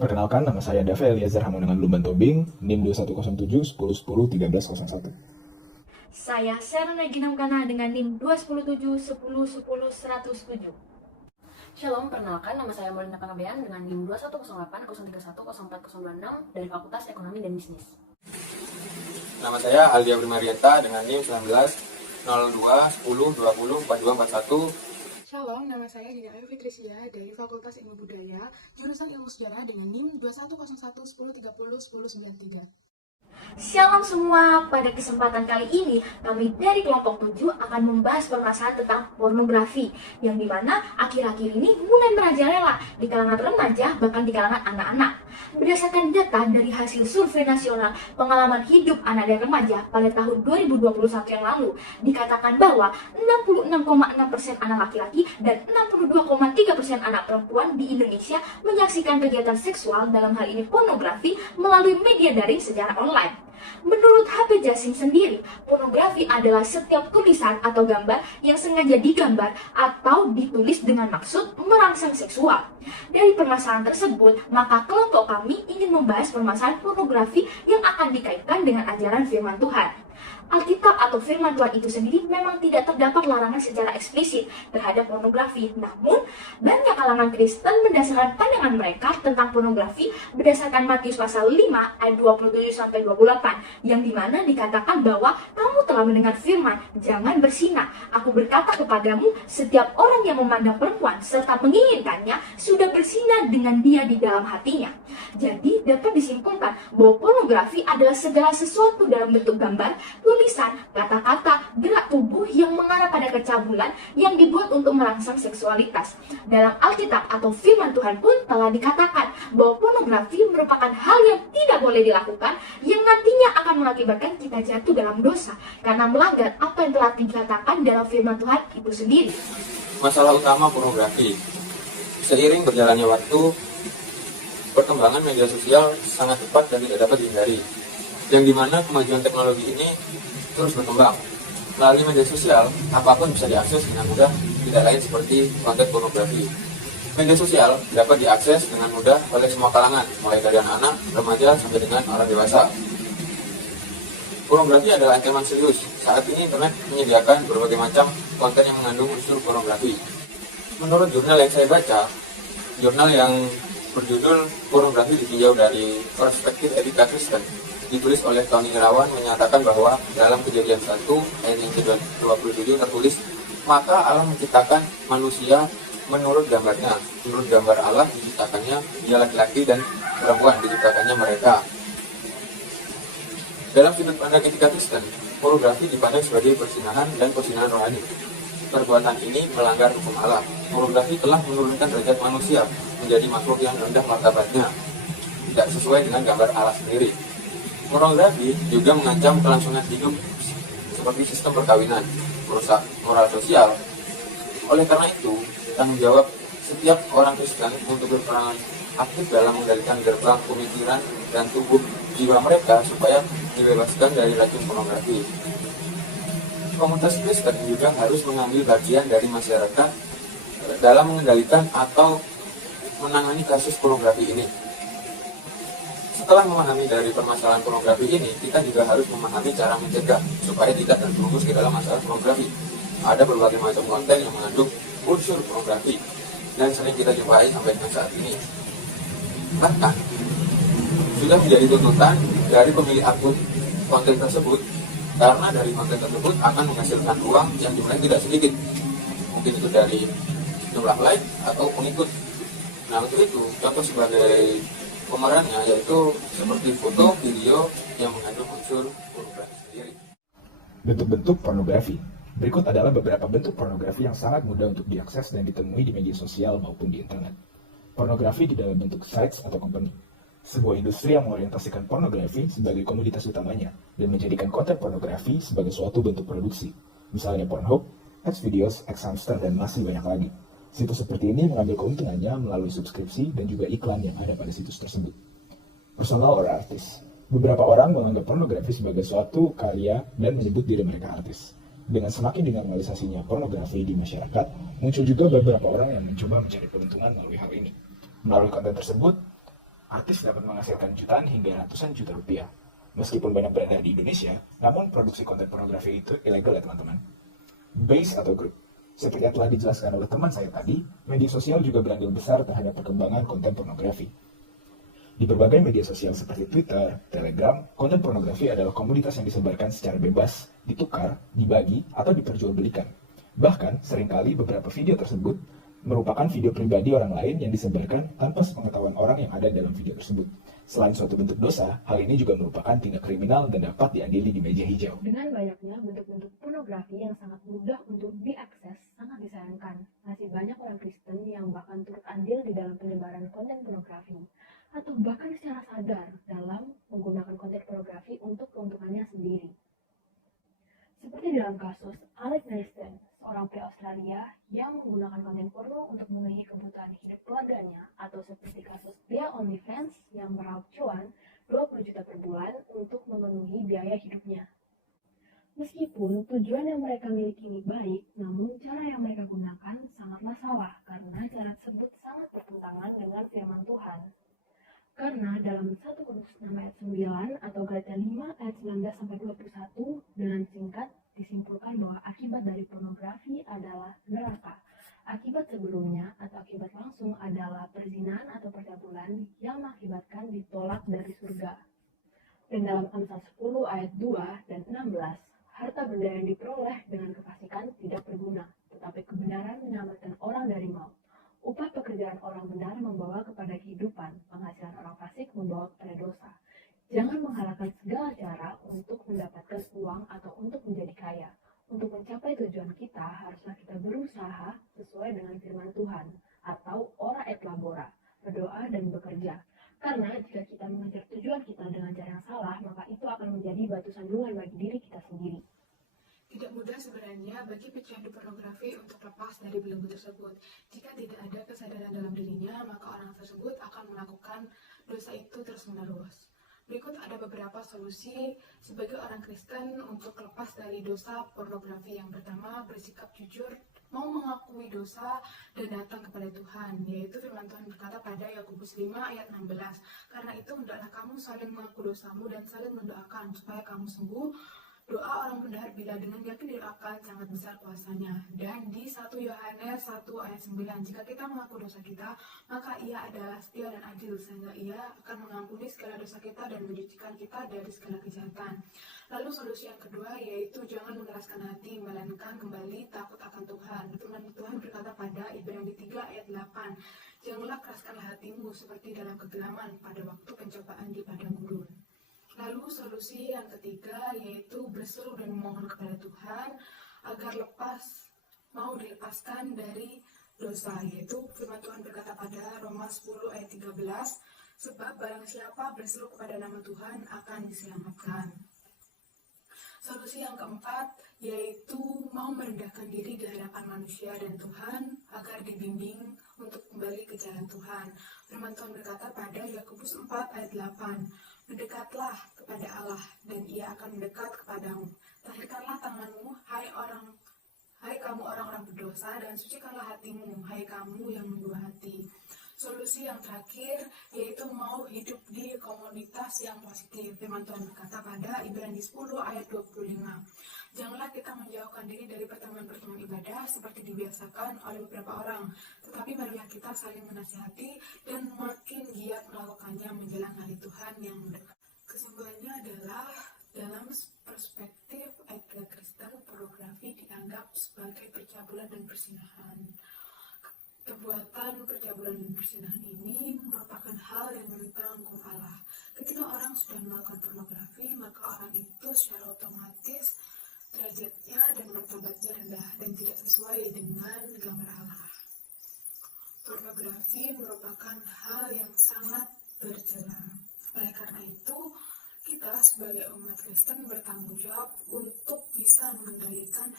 Perkenalkan, nama saya Dave Eliezer Hamonangan Lumban Tobing, NIM 2107 1010 1301. Saya Sharon Regina Ukana dengan NIM 217 10 10 107. Shalom, perkenalkan nama saya Molina Pangabean dengan NIM 2108 031 04026 dari Fakultas Ekonomi dan Bisnis. Nama saya Aldia Primarieta dengan NIM 19 02 10 20 4241. Shalom, nama saya Gina Ayu Fitrisia dari Fakultas Ilmu Budaya, jurusan Ilmu Sejarah dengan NIM 2101 10 30 10 93. Shalom semua, pada kesempatan kali ini kami dari kelompok 7 akan membahas permasalahan tentang pornografi yang dimana akhir-akhir ini mulai merajalela di kalangan remaja bahkan di kalangan anak-anak. Berdasarkan data dari hasil survei nasional pengalaman hidup anak dan remaja pada tahun 2021 yang lalu, dikatakan bahwa 66,6% anak laki-laki dan 62,3% anak perempuan di Indonesia menyaksikan kegiatan seksual, dalam hal ini pornografi, melalui media daring secara online. Menurut HP Jasim sendiri, pornografi adalah setiap tulisan atau gambar yang sengaja digambar atau ditulis dengan maksud merangsang seksual. Dari permasalahan tersebut, maka kelompok kami ingin membahas permasalahan pornografi yang akan dikaitkan dengan ajaran firman Tuhan. Alkitab atau firman Tuhan itu sendiri memang tidak terdapat larangan secara eksplisit terhadap pornografi. Namun, banyak kalangan Kristen mendasarkan pandangan mereka tentang pornografi berdasarkan Matius pasal 5 ayat 27-28 yang dimana dikatakan bahwa kamu telah mendengar firman, jangan bersinah. Aku berkata kepadamu, setiap orang yang memandang perempuan serta menginginkannya sudah bersinah dengan dia di dalam hatinya. Jadi, dapat disimpulkan bahwa pornografi adalah segala sesuatu dalam bentuk gambar, tulisan, kata-kata, gerak tubuh yang mengarah pada kecabulan yang dibuat untuk merangsang seksualitas. Dalam Alkitab atau firman Tuhan pun telah dikatakan bahwa pornografi merupakan hal yang tidak boleh dilakukan yang nantinya akan mengakibatkan kita jatuh dalam dosa karena melanggar apa yang telah dikatakan dalam firman Tuhan itu sendiri. Masalah utama pornografi. Seiring berjalannya waktu, perkembangan media sosial sangat cepat dan tidak dapat dihindari. Yang dimana kemajuan teknologi ini terus berkembang. Melalui media sosial, apapun bisa diakses dengan mudah, tidak lain seperti konten pornografi. Media sosial dapat diakses dengan mudah oleh semua kalangan, mulai dari anak-anak, remaja, sampai dengan orang dewasa. Pornografi adalah ancaman serius. Saat ini internet menyediakan berbagai macam konten yang mengandung unsur pornografi. Menurut jurnal yang saya baca, jurnal yang berjudul Pornografi Ditinjau dari Perspektif Etika Kristen, ditulis oleh Tony Irawan, menyatakan bahwa dalam Kejadian 1 ayat yang ke-27 tertulis, maka Allah menciptakan manusia menurut gambarnya, menurut gambar Allah diciptakannya, dia laki-laki dan perempuan diciptakannya mereka. Dalam sudut pandang etika Kristen, pornografi dipandang sebagai persinahan dan persinahan rohani. Perbuatan ini melanggar hukum Allah. Pornografi telah menurunkan derajat manusia menjadi makhluk yang rendah martabatnya, tidak sesuai dengan gambar Allah sendiri. Pornografi juga mengancam kelangsungan hidup seperti sistem perkawinan, merusak moral sosial. Oleh karena itu, tanggung jawab setiap orang Kristen untuk berperan aktif dalam mengendalikan gerbang pemikiran dan tubuh jiwa mereka supaya dibebaskan dari racun pornografi. Komunitas Kristen juga harus mengambil bagian dari masyarakat dalam mengendalikan atau menangani kasus pornografi ini. Setelah memahami dari permasalahan pornografi ini, kita juga harus memahami cara mencegah supaya tidak terjerumus ke dalam masalah pornografi. Ada berbagai macam konten yang mengandung unsur pornografi dan sering kita jumpai sampai dengan saat ini. Bahkan sudah menjadi tuntutan dari pemilik akun konten tersebut, karena dari konten tersebut akan menghasilkan uang yang jumlahnya tidak sedikit. Mungkin itu dari jumlah like atau pengikut. Nah, untuk itu contoh sebagai pemerannya yaitu seperti foto, video yang mengandung unsur pornografi sendiri. Bentuk-bentuk pornografi. Berikut adalah beberapa bentuk pornografi yang sangat mudah untuk diakses dan ditemui di media sosial maupun di internet. Pornografi di dalam bentuk sites atau company. Sebuah industri yang mengorientasikan pornografi sebagai komoditas utamanya dan menjadikan konten pornografi sebagai suatu bentuk produksi. Misalnya Pornhub, Xvideos, Xhamster, dan masih banyak lagi. Situs seperti ini mengambil keuntungannya melalui subskripsi dan juga iklan yang ada pada situs tersebut. Personal or artis. Beberapa orang menganggap pornografi sebagai suatu karya dan menyebut diri mereka artis. Dengan semakin dinormalisasinya pornografi di masyarakat, muncul juga beberapa orang yang mencoba mencari keuntungan melalui hal ini. Melalui konten tersebut, Artis dapat menghasilkan jutaan hingga ratusan juta rupiah. Meskipun banyak beredar di Indonesia, namun produksi konten pornografi itu ilegal ya teman-teman. Base atau grup. Seperti yang telah dijelaskan oleh teman saya tadi, media sosial juga berandil besar terhadap perkembangan konten pornografi. Di berbagai media sosial seperti Twitter, Telegram, konten pornografi adalah komoditas yang disebarkan secara bebas, ditukar, dibagi, atau diperjualbelikan. Bahkan, seringkali beberapa video tersebut merupakan video pribadi orang lain yang disebarkan tanpa sepengetahuan orang yang ada dalam video tersebut. Selain suatu bentuk dosa, hal ini juga merupakan tindak kriminal dan dapat diadili di meja hijau. Dengan banyaknya bentuk-bentuk pornografi yang sangat mudah untuk diakses, sangat disayangkan. Masih banyak orang Kristen yang bahkan turut andil di dalam penyebaran konten pornografi, atau bahkan secara sadar dalam menggunakan konten pornografi untuk keuntungannya sendiri. Seperti dalam kasus Alec Marsden, seorang pria Australia yang menggunakan konten porno untuk memenuhi kebutuhan hidup keluarganya, atau seperti kasus pria OnlyFans yang meraup cuan 20 juta per bulan untuk memenuhi biaya hidupnya. Meskipun tujuan yang mereka miliki ini baik, namun cara yang mereka gunakan sangatlah salah karena cara tersebut sangat bertentangan dengan firman Tuhan. Karena dalam 1 Korintus 6 ayat 9 atau Galatia 5 ayat 19-21 dengan singkat disimpulkan bahwa akibat dari pornografi adalah neraka. Akibat sebelumnya atau akibat langsung adalah perzinahan atau percabulan yang mengakibatkan ditolak dari surga. Dan dalam Amsal 10 ayat 2 dan 16, harta benda yang diperoleh dengan kefasikan tidak berguna, tetapi kebenaran menyelamatkan orang dari maut. Upah pekerjaan orang benar membawa kepada kehidupan, penghasilan orang fasik membawa kepada dosa. Jangan menghalalkan segala cara untuk mendapatkan uang atau untuk menjadi kaya. Untuk mencapai tujuan kita, haruslah kita berusaha sesuai dengan firman Tuhan, atau ora et labora, berdoa dan bekerja. Karena jika kita mengejar tujuan kita dengan cara yang salah, maka itu akan menjadi batu sandungan bagi diri kita sendiri. Tidak mudah sebenarnya bagi pecandu pornografi untuk lepas dari belenggu tersebut. Jika tidak ada kesadaran dalam dirinya, maka orang tersebut akan melakukan dosa itu terus-menerus. Berikut ada beberapa solusi sebagai orang Kristen untuk lepas dari dosa pornografi. Yang pertama, bersikap jujur, mau mengakui dosa dan datang kepada Tuhan, yaitu firman Tuhan berkata pada Yakobus 5 ayat 16, karena itu hendaklah kamu saling mengaku dosamu dan saling mendoakan supaya kamu sembuh. Doa orang benar bila dengan yakin didoakan sangat besar kuasanya. Dan di 1 Yohanes 1 ayat 9, jika kita mengaku dosa kita, maka ia adalah setia dan adil, sehingga ia akan mengampuni segala dosa kita dan mencucikan kita dari segala kejahatan. Lalu solusi yang kedua yaitu jangan mengeraskan hati, melainkan kembali takut akan Tuhan. Firman Tuhan berkata pada Ibrani 3 ayat 8, janganlah keraskanlah hatimu seperti dalam kegelaman pada waktu pencobaan di padang gurun. Lalu solusi yang ketiga yaitu berseru dan memohon kepada Tuhan agar mau dilepaskan dari dosa, yaitu firman Tuhan berkata pada Roma 10 ayat 13, sebab barang siapa berseru kepada nama Tuhan akan diselamatkan. Solusi yang keempat yaitu mau merendahkan diri di hadapan manusia dan Tuhan agar dibimbing untuk kembali ke jalan Tuhan. Firman Tuhan berkata pada Yakobus 4 ayat 8, mendekatlah kepada Allah dan ia akan mendekat kepadamu. Tahirkanlah tanganmu, hai kamu orang-orang berdosa, dan sucikanlah hatimu, hai kamu yang mendua hati. Solusi yang terakhir yaitu mau hidup di komunitas yang positif. Firman Tuhan berkata pada Ibrani 10 ayat 25, janganlah kita menjauhkan diri dari pertemuan-pertemuan ibadah seperti dibiasakan oleh beberapa orang, tetapi marilah kita saling menasihati dan makin giat melakukannya menjelang hari Tuhan yang mendekat. Kesimpulannya adalah dalam perspektif etika Kristen, pornografi dianggap sebagai percabulan dan persinahan. Perbuatan percabulan dan persinahan ini merupakan hal yang menentang hukum Allah. Ketika orang sudah melakukan pornografi, maka orang itu secara otomatis derajatnya dan martabatnya rendah dan tidak sesuai dengan gambar Allah. Pornografi merupakan hal yang sangat tercela. Oleh karena itu, kita sebagai umat Kristen bertanggung jawab untuk bisa mengendalikan